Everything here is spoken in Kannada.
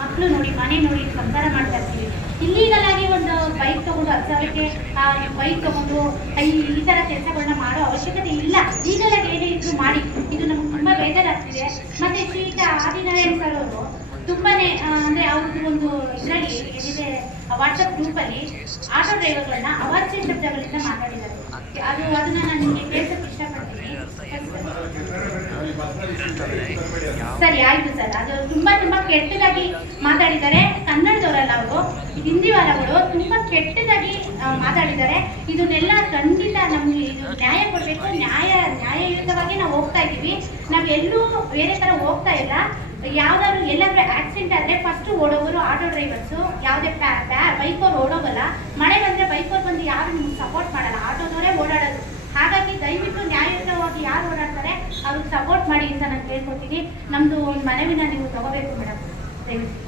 ಮಕ್ಕಳು ನೋಡಿ, ಮನೆ ನೋಡಿ ಸಂಸಾರ ಮಾಡ್ತಾ ಇರ್ತೀವಿ. ಇಲ್ಲೀಗಲ್ ಆಗಿ ಒಂದು ಬೈಕ್ ತಗೊಂಡು 10,000ಕ್ಕೆ ಬೈಕ್ ತಗೊಂಡು ಈ ಥರ ಕೆಲಸಗಳನ್ನ ಮಾಡೋ ಅವಶ್ಯಕತೆ ಇಲ್ಲ. ಲೀಗಲ್ ಆಗಿ ಏನೇ ಇದ್ರು ಮಾಡಿ. ಇದು ನಮ್ಗೆ ತುಂಬ ಬೇಜಾರಾಗ್ತಿದೆ. ಮತ್ತೆ ಶ್ರೀಯುತ ಆದಿನಾರಾಯಣ್ ಸರ್ ಅವರು ತುಂಬಾನೇ ಅಂದರೆ ಅವ್ರದ್ದು ಒಂದು ಇದರಲ್ಲಿ ಏನಿದೆ ವಾಟ್ಸಪ್ ಗ್ರೂಪಲ್ಲಿ ಆಟೋ ಡ್ರೈವರ್ಗಳನ್ನ ಅವಾಚ್ಯ ಶಬ್ದಗಳಿಂದ ಮಾತಾಡಿದ್ದಾರೆ. ಅದನ್ನ ನಾನು ನಿಮಗೆ ಕೇಳ್ಸೋಕ್ಕೆ ಇಷ್ಟಪಡ್ತೀನಿ. ಸರಿ, ಆಯ್ತು ಸರ್. ಅದು ತುಂಬಾ ಕೆಟ್ಟದಾಗಿ ಮಾತಾಡಿದ್ದಾರೆ. ಕನ್ನಡದವರಲ್ಲ ಅವರು, ಹಿಂದಿವರಗಳು ತುಂಬಾ ಕೆಟ್ಟದಾಗಿ ಮಾತಾಡಿದ್ದಾರೆ. ಇದನ್ನೆಲ್ಲ ಖಂಡಿತ ನಮ್ಗೆ ಇದು ನ್ಯಾಯ ಕೊಡಬೇಕು. ನ್ಯಾಯಯುತವಾಗಿ ನಾವು ಹೋಗ್ತಾ ಇದ್ದೀವಿ. ನಾವು ಎಲ್ಲೂ ಬೇರೆ ತರ ಹೋಗ್ತಾ ಇಲ್ಲ. ಯಾವ್ದಾದ್ರು ಎಲ್ಲಾದ್ರೂ ಆಕ್ಸಿಡೆಂಟ್ ಆದ್ರೆ ಫಸ್ಟ್ ಓಡೋವರು ಆಟೋ ಡ್ರೈವರ್ಸು. ಯಾವುದೇ ಬೈಕವ್ರು ಓಡೋಗಲ್ಲ. ಮಳೆ ಬಂದ್ರೆ ಬೈಕವ್ರು ಬಂದು ಯಾರು ನಿಮ್ಗೆ ಸಪೋರ್ಟ್ ಮಾಡಲ್ಲ, ಆಟೋದವರೇ ಓಡಾಡೋದು. ಹಾಗಾಗಿ ದಯವಿಟ್ಟು ನ್ಯಾಯಯುತವಾಗಿ ಯಾರು ಓಡಾಡ್ತಾರೆ ಅವ್ರಿಗೆ ಸಪೋರ್ಟ್ ಮಾಡಿ ಅಂತ ನಾನು ಕೇಳ್ಕೊತೀನಿ. ನಮ್ದು ಒಂದು ಮನವಿನ ನೀವು ತಗೋಬೇಕು ಮೇಡಮ್, ದಯವಿಟ್ಟು.